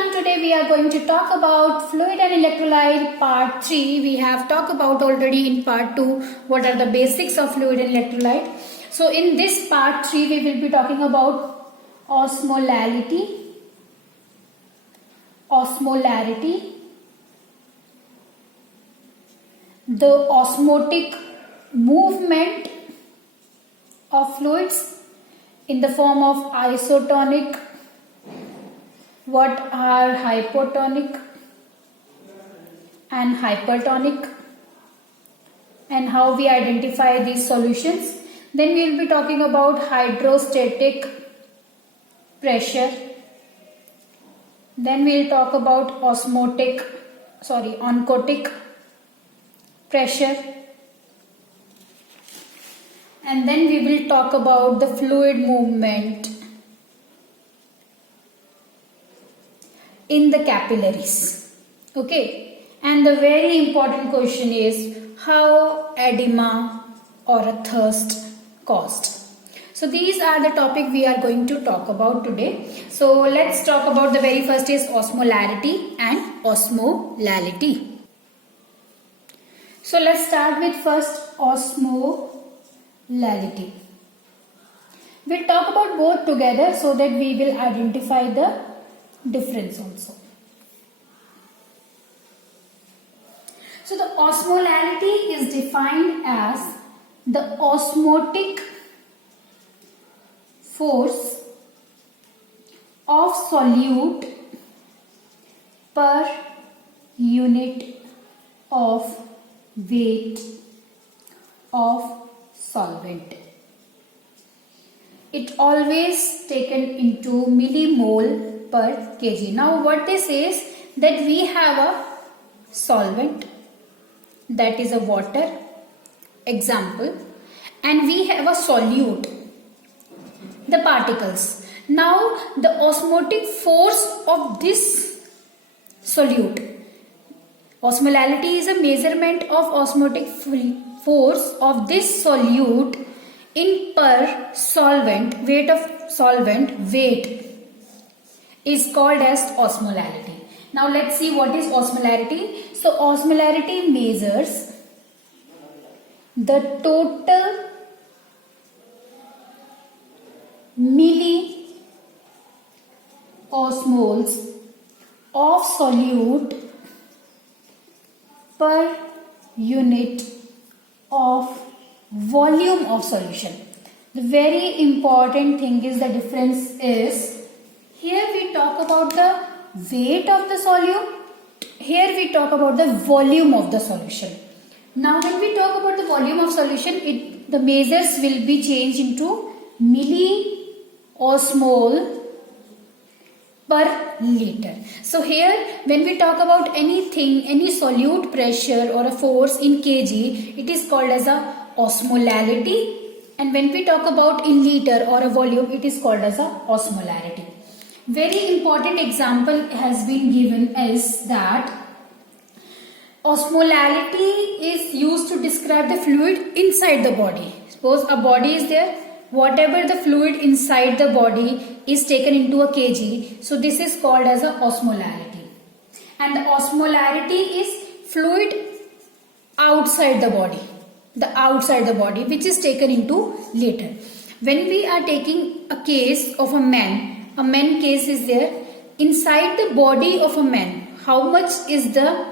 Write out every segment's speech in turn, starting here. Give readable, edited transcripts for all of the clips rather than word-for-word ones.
everyone, today we are going to talk about fluid and electrolyte part 3. We have talked about already in part 2 what are the basics of fluid and electrolyte. So in this part 3 we will be talking about osmolarity, the osmotic movement of fluids in the form of isotonic, what are hypotonic and hypertonic, and how we identify these solutions. Then we will be talking about hydrostatic pressure. Then we will talk about oncotic pressure. And then we will talk about the fluid movement in the capillaries. Okay, and the very important question is how edema or a thirst caused. So these are the topic we are going to talk about today. So let's talk about the very first is osmolarity and osmolality. So let's start with first osmolality. We'll talk about both together so that we will identify the difference also. So the osmolarity is defined as the osmotic force of solute per unit of weight of solvent. It always taken into millimole per kg. Now what this is that we have a solvent, that is a water example, and we have a solute, the particles. Now the osmotic force of this solute, osmolarity is a measurement of osmotic force of this solute in per solvent, weight of solvent, weight is called as osmolarity. Now let's see what is osmolarity. So osmolarity measures the total milliosmoles of solute per unit of volume of solution. The very important thing is the difference is here we talk about the weight of the solute, here we talk about the volume of the solution. Now when we talk about the volume of solution, the measures will be changed into milliosmol per liter. So here when we talk about anything, any solute pressure or a force in kg, it is called as a osmolarity, and when we talk about in liter or a volume, it is called as a osmolarity. Very important example has been given is that osmolarity is used to describe the fluid inside the body. Suppose a body is there, whatever the fluid inside the body is taken into a kg, so this is called as a osmolarity. And the osmolarity is fluid outside the body, which is taken into liter. When we are taking a case of a man case is there, inside the body of a man, how much is the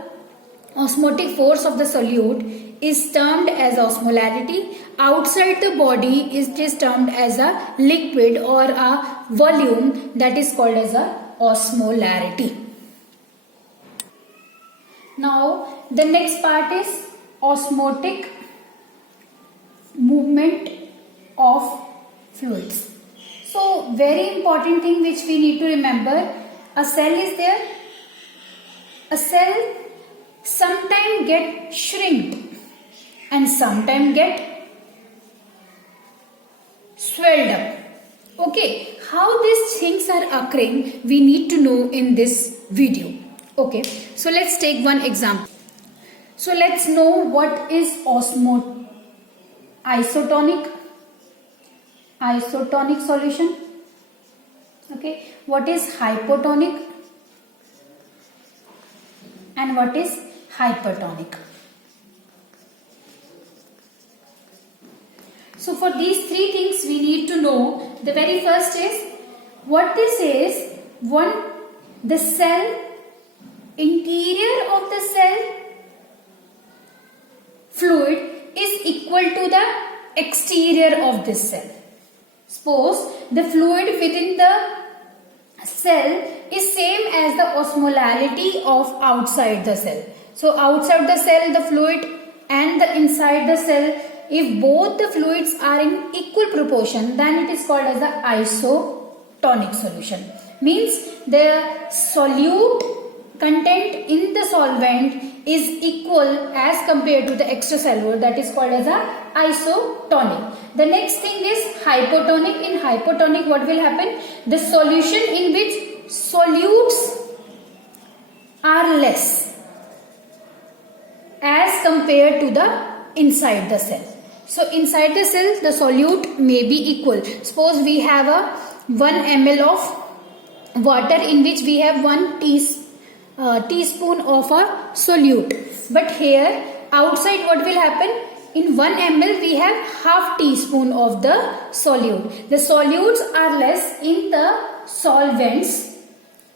osmotic force of the solute is termed as osmolarity. Outside the body is termed as a liquid or a volume, that is called as a osmolarity. Now the next part is osmotic movement of fluids. So very important thing which we need to remember, a cell is there, a cell sometime get shrinked and sometime get swelled up. Okay, how these things are occurring we need to know in this video. Okay, so let's take one example. So let's know what is isotonic solution. Okay, what is hypotonic and what is hypertonic. So for these three things we need to know. The very first is, what this is, the cell, interior of the cell fluid is equal to the exterior of this cell. Suppose the fluid within the cell is same as the osmolarity of outside the cell. So outside the cell the fluid and the inside the cell, if both the fluids are in equal proportion, then it is called as the isotonic solution. Means the solute content in the solvent is equal as compared to the extracellular, that is called as a isotonic. The next thing is hypotonic. In hypotonic, what will happen? The solution in which solutes are less as compared to the inside the cell. So inside the cell the solute may be equal. Suppose we have a 1 ml of water in which we have 1 teaspoon of a solute. But here outside what will happen? In 1 ml we have half teaspoon of the solute. The solutes are less in the solvents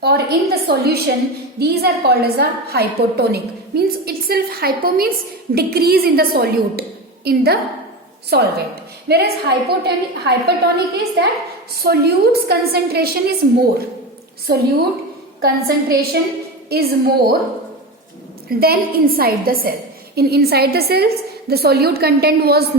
or in the solution. These are called as a hypotonic. Means itself hypo means decrease in the solute in the solvent. Whereas hypertonic is that solute's concentration is more. Solute concentration is more than inside the cell. In inside the cells, the solute content was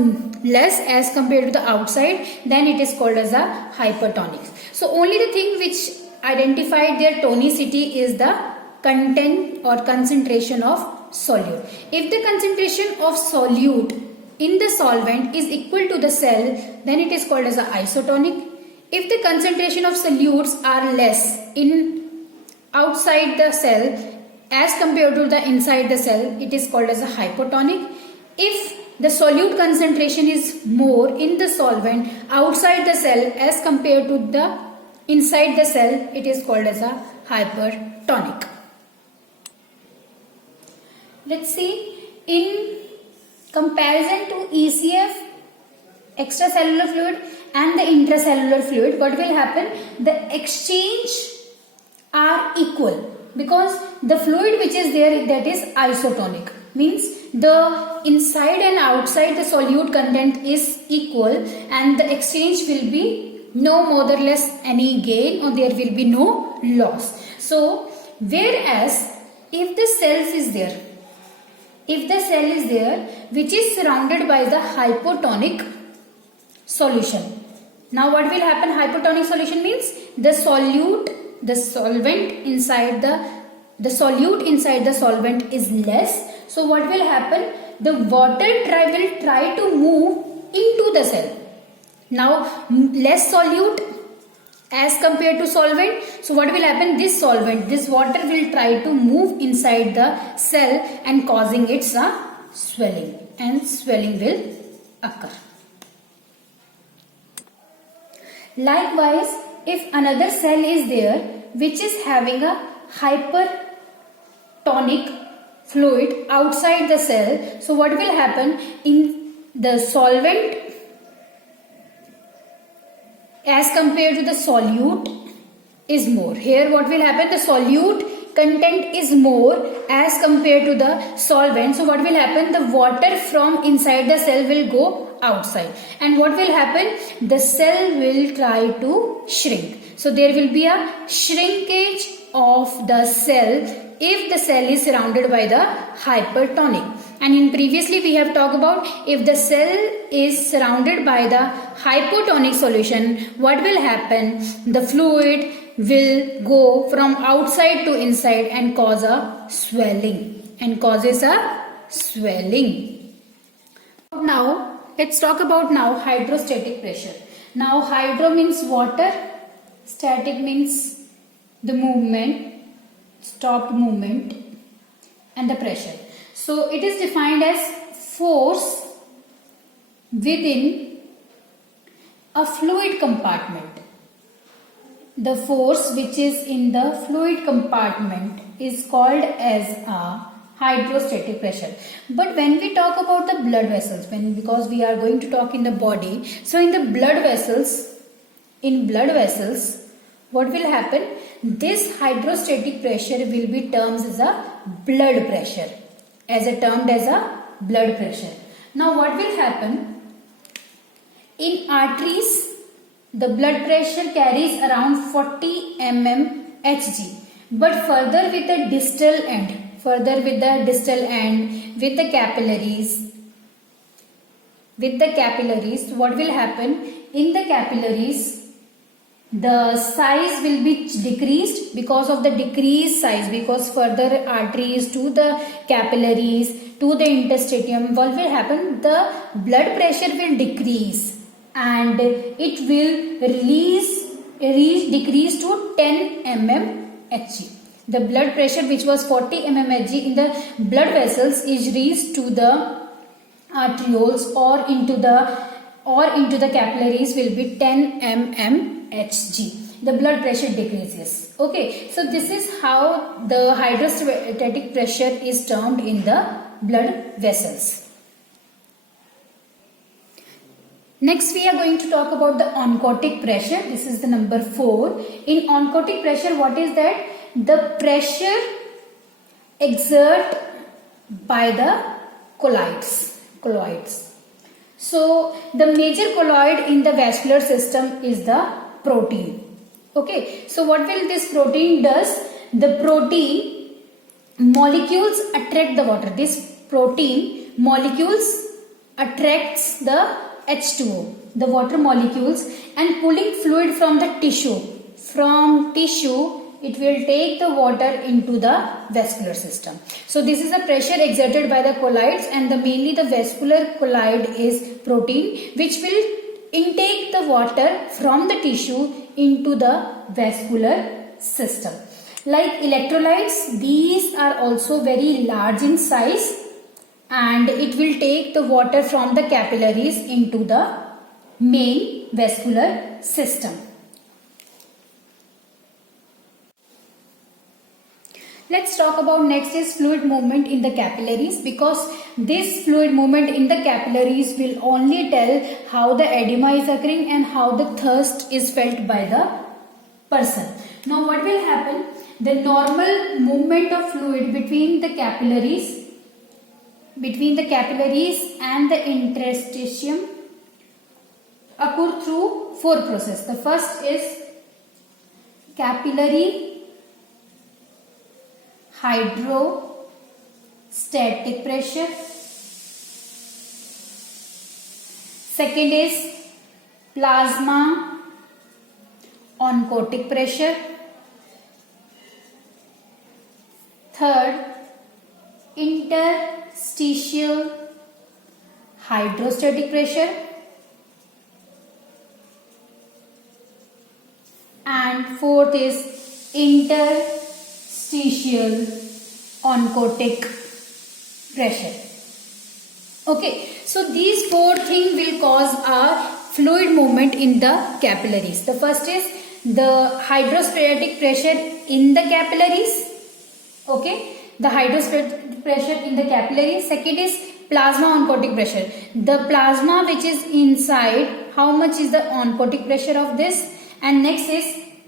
less as compared to the outside, then it is called as a hypertonic. So only the thing which identified their tonicity is the content or concentration of solute. If the concentration of solute in the solvent is equal to the cell, then it is called as a isotonic. If the concentration of solutes are less in outside the cell as compared to the inside the cell, it is called as a hypotonic. If the solute concentration is more in the solvent outside the cell as compared to the inside the cell, it is called as a hypertonic. Let's see, in comparison to ECF, extracellular fluid, and the intracellular fluid, what will happen? The exchange are equal because the fluid which is there, that is isotonic. Means the inside and outside the solute content is equal and the exchange will be no more or less any gain, or there will be no loss. So whereas if the cell is there, which is surrounded by the hypotonic solution. Now what will happen? Hypotonic solution means the solute inside the solvent is less. So what will happen? The water will try to move into the cell. Now less solute as compared to solvent. So what will happen? This water will try to move inside the cell and causing its swelling, and swelling will occur. Likewise, if another cell is there which is having a hypertonic fluid outside the cell, so what will happen? In the solvent as compared to the solute is more. Here what will happen? The solute content is more as compared to the solvent. So what will happen? The water from inside the cell will go outside. And what will happen? The cell will try to shrink. So there will be a shrinkage of the cell if the cell is surrounded by the hypertonic. And in previously we have talked about if the cell is surrounded by the hypotonic solution, what will happen? The fluid will go from outside to inside and cause a swelling, and causes a swelling. Now let's talk about now hydrostatic pressure. Now hydro means water, static means the movement, stopped movement, and the pressure. So it is defined as force within a fluid compartment. the force which is in the fluid compartment is called as a hydrostatic pressure. But when we talk about the blood vessels, because we are going to talk in the body, so in the blood vessels, what will happen? This hydrostatic pressure will be termed as a blood pressure, blood pressure. Now what will happen? In arteries, the blood pressure carries around 40 mmHg, but further with the distal end, with the capillaries, what will happen? In the capillaries, the size will be decreased because of the decreased size, because further arteries to the capillaries to the interstitium, what will happen? The blood pressure will decrease and it will decrease to 10 mmHg. The blood pressure which was 40 mmHg in the blood vessels is reached to the arterioles or into the capillaries will be 10 mmHg. The blood pressure decreases. Okay, so this is how the hydrostatic pressure is termed in the blood vessels. Next we are going to talk about the oncotic pressure. This is the number 4. In oncotic pressure, what is that? The pressure exerted by the colloids. So the major colloid in the vascular system is the protein. Okay, so what will this protein does? The protein molecules attract the water. This protein molecules attracts the H2O, the water molecules, and pulling fluid from the tissue. From tissue, it will take the water into the vascular system. So this is the pressure exerted by the colloids, and mainly the vascular colloid is protein, which will intake the water from the tissue into the vascular system. Like electrolytes, these are also very large in size, and it will take the water from the capillaries into the main vascular system. Let's talk about next is fluid movement in the capillaries, because this fluid movement in the capillaries will only tell how the edema is occurring and how the thirst is felt by the person. Now what will happen? The normal movement of fluid between the capillaries and the interstitium occur through 4 processes. The first is capillary hydrostatic pressure. Second is plasma oncotic pressure. Third, interstitial hydrostatic pressure. And fourth is interstitial oncotic pressure. Okay, so these 4 things will cause a fluid movement in the capillaries. The first is the hydrostatic pressure in the capillaries. Okay, the hydrostatic pressure in the capillaries. Second is plasma oncotic pressure. The plasma which is inside, how much is the oncotic pressure of this? And next is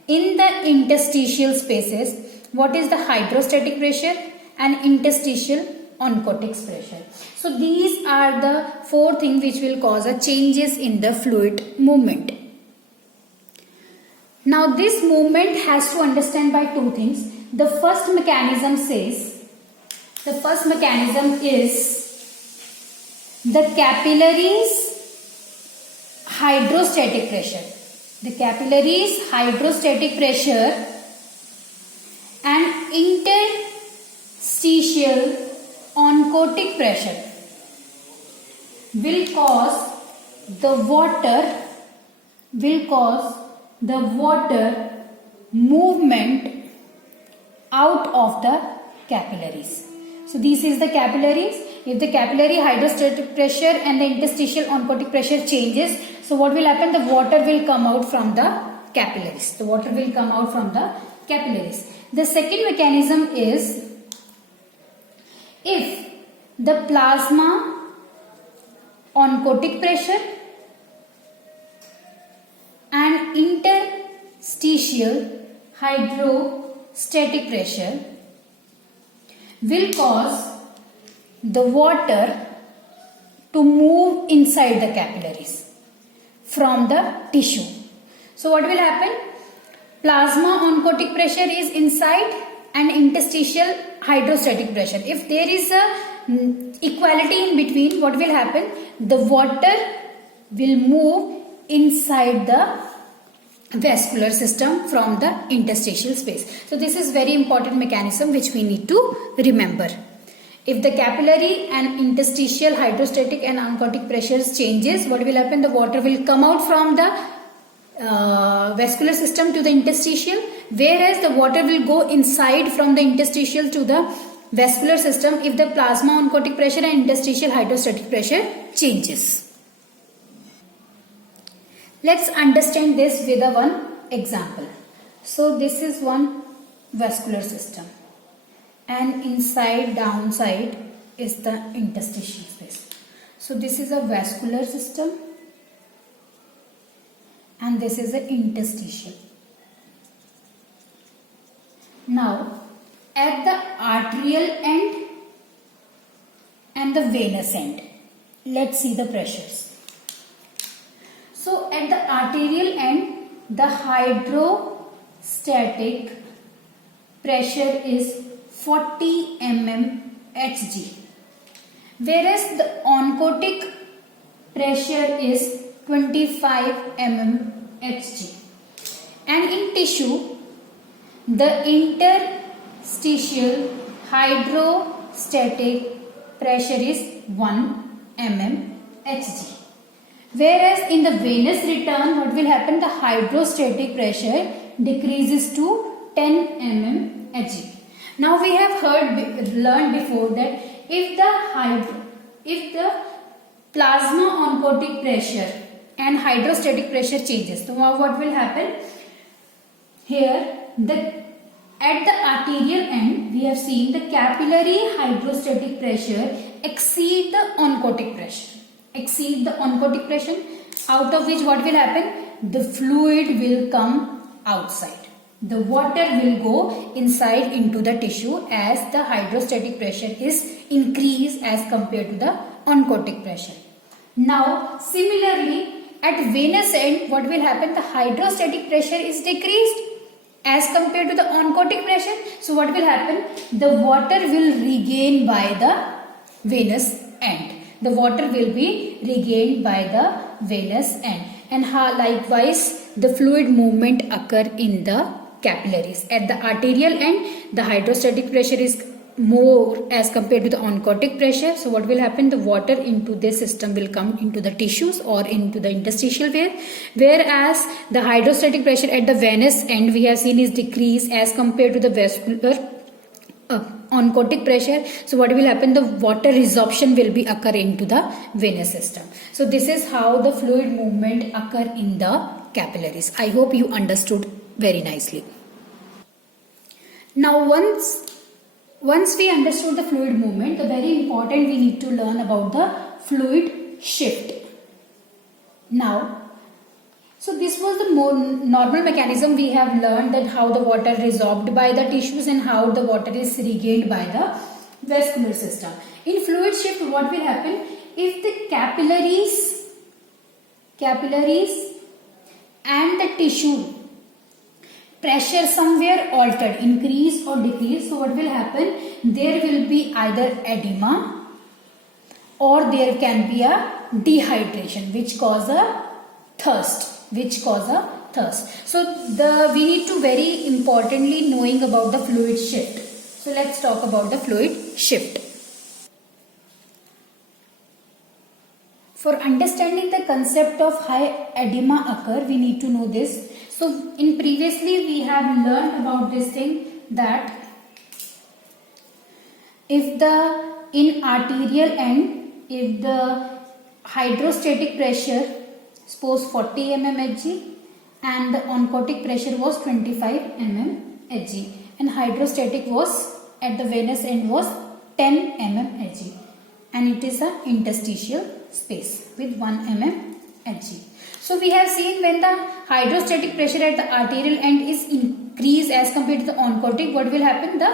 in the interstitial spaces, what is the hydrostatic pressure and interstitial oncotic pressure. So these are the 4 things which will cause a changes in the fluid movement. Now this movement has to understand by 2 things. The first mechanism is the capillaries hydrostatic pressure. The capillaries hydrostatic pressure and interstitial oncotic pressure will cause the water movement out of the capillaries. So this is the capillaries. If the capillary hydrostatic pressure and the interstitial oncotic pressure changes, so what will happen? The water will come out from the capillaries. The water will come out from the capillaries. The second mechanism is if the plasma oncotic pressure and interstitial hydrostatic pressure will cause the water to move inside the capillaries from the tissue. So what will happen? Plasma oncotic pressure is inside and interstitial hydrostatic pressure. If there is a equality in between, what will happen? The water will move inside the vascular system from the interstitial space. So this is very important mechanism which we need to remember. If the capillary and interstitial hydrostatic and oncotic pressures changes, what will happen? The water will come out from the vascular system to the interstitial, whereas the water will go inside from the interstitial to the vascular system if the plasma oncotic pressure and interstitial hydrostatic pressure changes. Let's understand this with a one example. So this is one vascular system and inside downside is the interstitial space. So this is a vascular system and this is the interstitial. Now at the arterial end and the venous end, let's see the pressures. So at the arterial end, the hydrostatic pressure is 40 mmHg, whereas the oncotic pressure is 25 mmHg. And in tissue, the interstitial hydrostatic pressure is 1 mmHg. Whereas in the venous return, what will happen? The hydrostatic pressure decreases to 10 mmHg. Now we have learned before that if the plasma oncotic pressure and hydrostatic pressure changes, so what will happen? Here at the arterial end, we have seen the capillary hydrostatic pressure exceed the oncotic pressure. Out of which what will happen? The fluid will come outside. The water will go inside into the tissue as the hydrostatic pressure is increased as compared to the oncotic pressure. Now similarly at venous end, what will happen? The hydrostatic pressure is decreased as compared to the oncotic pressure. So what will happen? The water will regain by the venous end. The water will be regained by the venous end, and likewise the fluid movement occur in the capillaries. At the arterial end, the hydrostatic pressure is more as compared to the oncotic pressure. So what will happen? The water into this system will come into the tissues or into the interstitial wear, whereas the hydrostatic pressure at the venous end we have seen is decreased as compared to the vascular oncotic pressure. So what will happen? The water resorption will be occur into the venous system. So this is how the fluid movement occur in the capillaries. I hope you understood very nicely. Now once we understood the fluid movement, the very important we need to learn about the fluid shift. Now, so this was the more normal mechanism. We have learned that how the water is resorbed by the tissues and how the water is regained by the vascular system. In fluid shift, what will happen? If the capillaries and the tissue pressure somewhere altered, increase or decrease, so what will happen? There will be either edema or there can be a dehydration which cause a thirst. So we need to very importantly knowing about the fluid shift. So let's talk about the fluid shift. For understanding the concept of high edema occur, we need to know this. So in previously we have learned about this thing that if in arterial end, if the hydrostatic pressure suppose 40 mmHg and the oncotic pressure was 25 mm Hg, and hydrostatic was at the venous end was 10 mm Hg, and it is a interstitial space with 1 mm Hg. So we have seen when the hydrostatic pressure at the arterial end is increased as compared to the oncotic, what will happen? The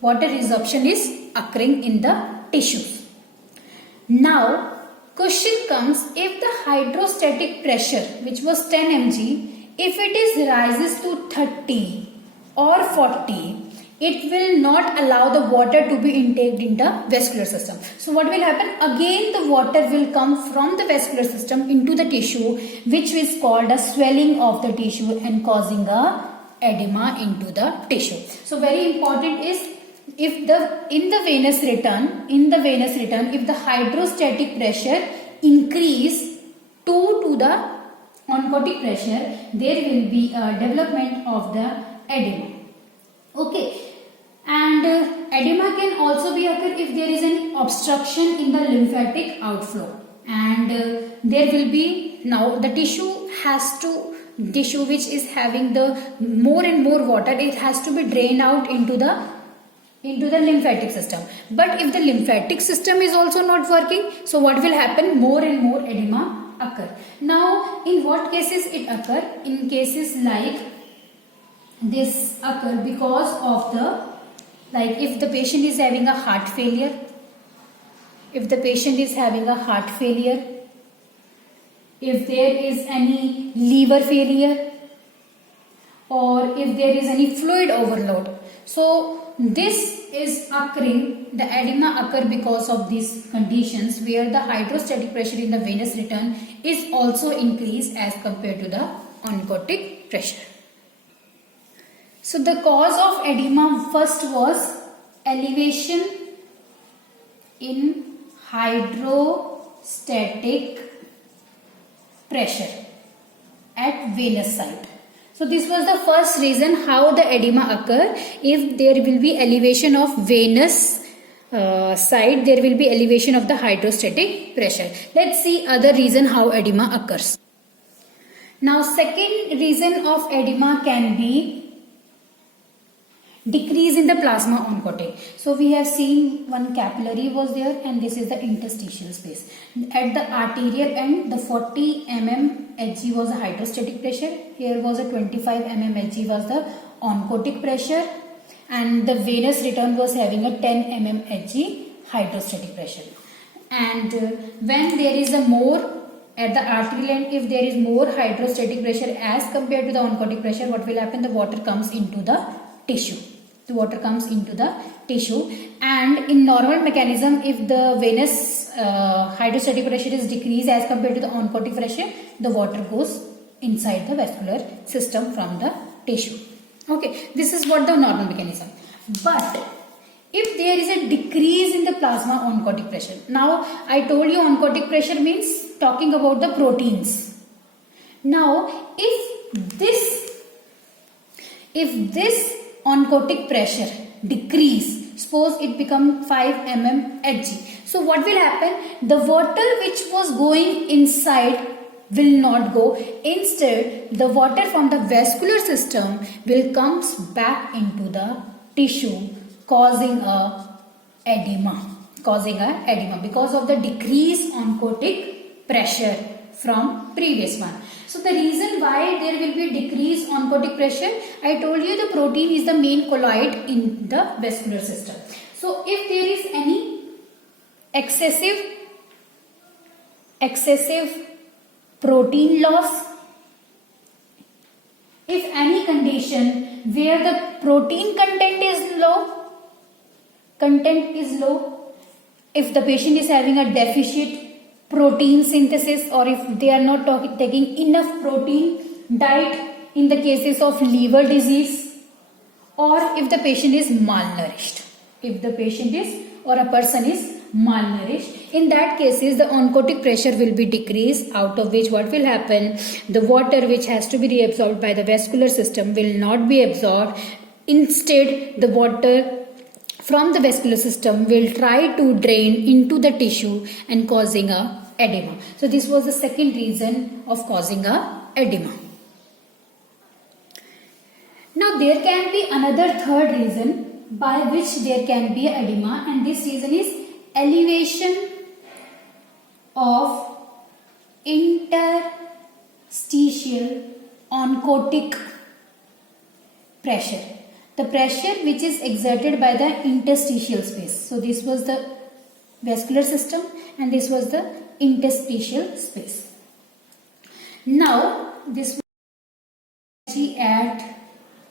water resorption is occurring in the tissues. Now question comes, if the hydrostatic pressure which was 10 mg, if it is rises to 30 or 40, it will not allow the water to be intaked in the vascular system. So what will happen? Again the water will come from the vascular system into the tissue, which is called a swelling of the tissue and causing a edema into the tissue. So very important is, if in the venous return, if the hydrostatic pressure increase to the oncotic pressure, there will be a development of the edema. Okay, and edema can also be occur if there is an obstruction in the lymphatic outflow, and there will be, now the tissue which is having the more and more water, it has to be drained out into the lymphatic system. But if the lymphatic system is also not working, so what will happen? More and more edema occur. Now in what cases it occur? In cases like this occur because of the, like if the patient is having a heart failure, if there is any liver failure, or if there is any fluid overload. So this is occurring, the edema occur because of these conditions where the hydrostatic pressure in the venous return is also increased as compared to the oncotic pressure. So the cause of edema first was elevation in hydrostatic pressure at venous site. So this was the first reason how the edema occur. If there will be elevation of venous side, there will be elevation of the hydrostatic pressure. Let's see other reason how edema occurs. Now second reason of edema can be decrease in the plasma oncotic. So we have seen one capillary was there, and this is the interstitial space. At the arterial end, the 40 mm Hg was the hydrostatic pressure. Here was a 25 mm Hg was the oncotic pressure, and the venous return was having a 10 mm Hg hydrostatic pressure. And when there is a more at the arterial end, if there is more hydrostatic pressure as compared to the oncotic pressure, what will happen? The water comes into the tissue. And in normal mechanism, if the venous hydrostatic pressure is decreased as compared to the oncotic pressure, the water goes inside the vascular system from the tissue. Okay, this is what the normal mechanism. But if there is a decrease in the plasma oncotic pressure, now I told you oncotic pressure means talking about the proteins. Now if this oncotic pressure decrease, suppose it become 5 mm Hg. So what will happen? The water which was going inside will not go. Instead, the water from the vascular system will comes back into the tissue, causing a edema because of the decreased oncotic pressure from previous one. So the reason why there will be decreased oncotic pressure, I told you the protein is the main colloid in the vascular system. So if there is any excessive protein loss, if any condition where the protein content is low, if the patient is having a deficit protein synthesis, or if they are not taking enough protein diet in the cases of liver disease, or if the patient is malnourished, a person is malnourished, in that cases the oncotic pressure will be decreased, out of which what will happen? The water which has to be reabsorbed by the vascular system will not be absorbed. Instead, the water from the vascular system will try to drain into the tissue and causing a edema. So this was the second reason of causing a edema. Now there can be another third reason by which there can be edema, and this reason is elevation of interstitial oncotic pressure. The pressure which is exerted by the interstitial space. So this was the vascular system and this was the interstitial space. Now this Hg at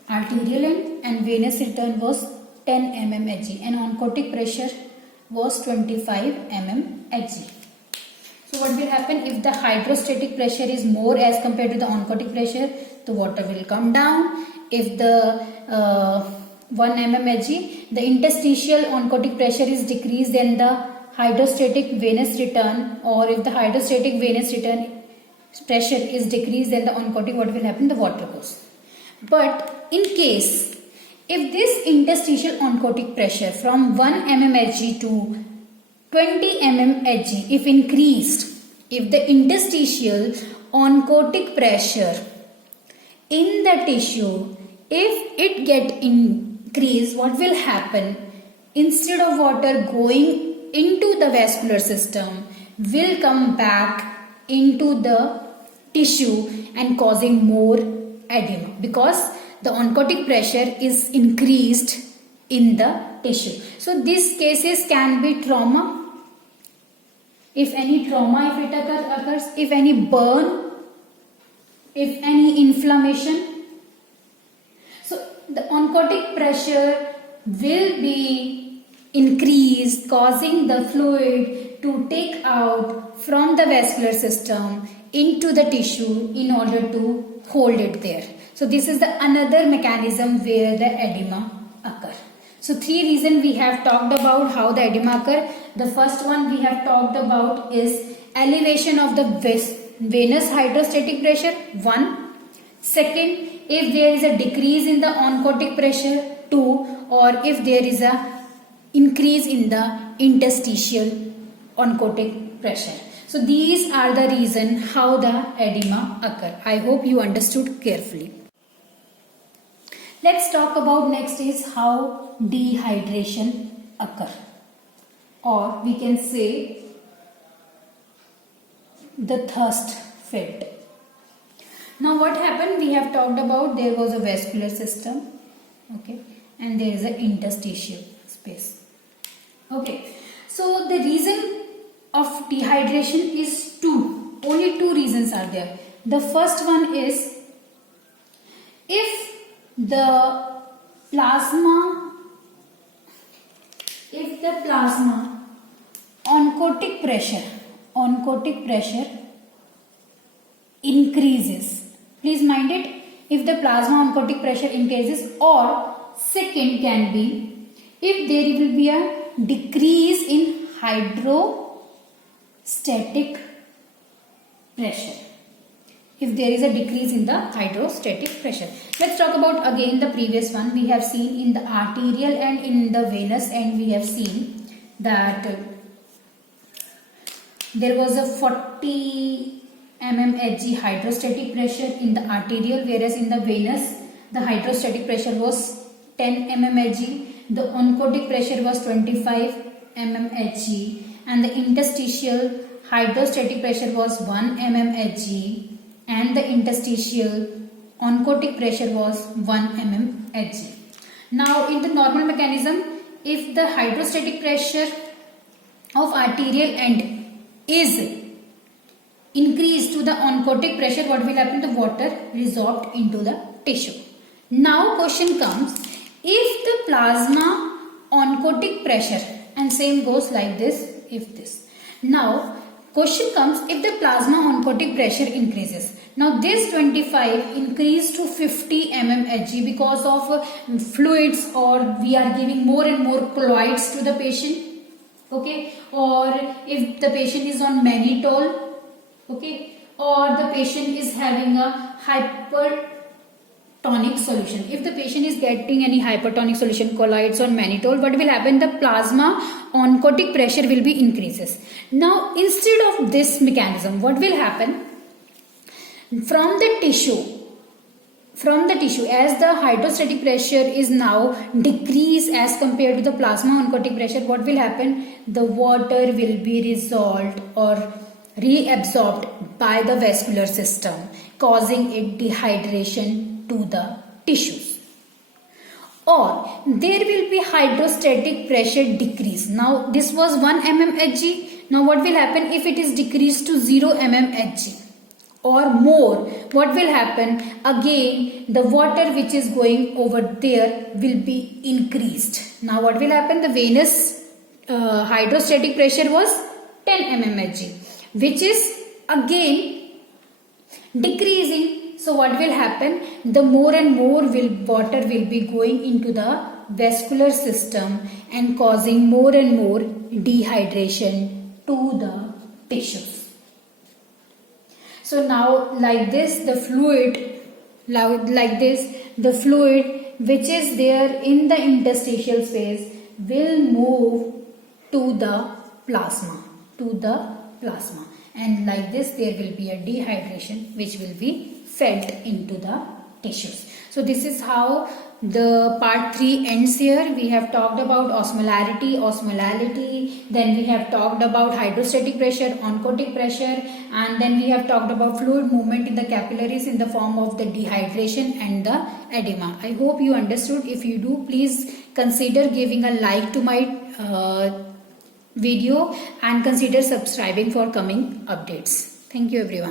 arterial end and venous return was 10 mm Hg and oncotic pressure was 25 mm Hg. So what will happen if the hydrostatic pressure is more as compared to the oncotic pressure? The water will come down. If the 1 mm Hg, the interstitial oncotic pressure is decreased, then the hydrostatic venous return, or if the hydrostatic venous return pressure is decreased, then the oncotic, what will happen? The water goes. But in case if this interstitial oncotic pressure from 1 mm Hg to 20 mm Hg, if increased, if the interstitial oncotic pressure in the tissue, if it get increased, what will happen? Instead of water going into the vascular system, will come back into the tissue and causing more edema, because the oncotic pressure is increased in the tissue. So these cases can be trauma. If any trauma, if it occurs, if any burn, if any inflammation. So the oncotic pressure will be increased, causing the fluid to take out from the vascular system into the tissue in order to hold it there. So this is the another mechanism where the edema occur. So three reasons we have talked about how the edema occur. The first one we have talked about is elevation of the venous hydrostatic pressure, 1. Second, if there is a decrease in the oncotic pressure, 2. Or if there is a increase in the interstitial oncotic pressure. So these are the reasons how the edema occur. I hope you understood carefully. Let's talk about next is how dehydration occur, or we can say the thirst felt. Now what happened? We have talked about there was a vascular system, okay, and there is an interstitial space. Okay, so the reason of dehydration is two. Only two reasons are there. The first one is if the plasma oncotic pressure increases. Please mind it, if the plasma oncotic pressure increases, or second can be if there will be a decrease in hydrostatic pressure. If there is a decrease in the hydrostatic pressure. Let's talk about again the previous one. We have seen in the arterial and in the venous end, we have seen that there was a 40 mm Hg hydrostatic pressure in the arterial, whereas in the venous the hydrostatic pressure was 10 mm Hg, the oncotic pressure was 25 mm Hg, and the interstitial hydrostatic pressure was 1 mm Hg, and the interstitial oncotic pressure was 1 mm Hg. Now in the normal mechanism, if the hydrostatic pressure of arterial end is increased to the oncotic pressure, what will happen? The water resorbed into the tissue. Now question comes, if the plasma oncotic pressure, and same goes like this, if this. Now question comes, if the plasma oncotic pressure increases. Now this 25 increased to 50 mm Hg because of fluids, or we are giving more and more colloids to the patient, okay, or if the patient is on mannitol, okay, or the patient is having a hypertonic solution. If the patient is getting any hypertonic solution, colloids or mannitol, what will happen? The plasma oncotic pressure will be increases. Now instead of this mechanism, what will happen? From the tissue, from the tissue, as the hydrostatic pressure is now decreased as compared to the plasma oncotic pressure, what will happen? The water will be resolved or reabsorbed by the vascular system, causing a dehydration to the tissues. Or there will be hydrostatic pressure decrease. Now this was 1 mmHg. Now what will happen if it is decreased to 0 mmHg or more? What will happen? Again, the water which is going over there will be increased. Now what will happen? The venous hydrostatic pressure was 10 mmHg, which is again decreasing. So what will happen? The more and more water will be going into the vascular system and causing more and more dehydration to the tissues. So now like this, the fluid which is there in the interstitial space will move to the plasma, and like this there will be a dehydration which will be felt into the tissues. So this is how the part 3 ends here. We have talked about osmolarity, osmolality, then we have talked about hydrostatic pressure, oncotic pressure, and then we have talked about fluid movement in the capillaries in the form of the dehydration and the edema. I hope you understood. If you do, please consider giving a like to my video and consider subscribing for coming updates. Thank you everyone.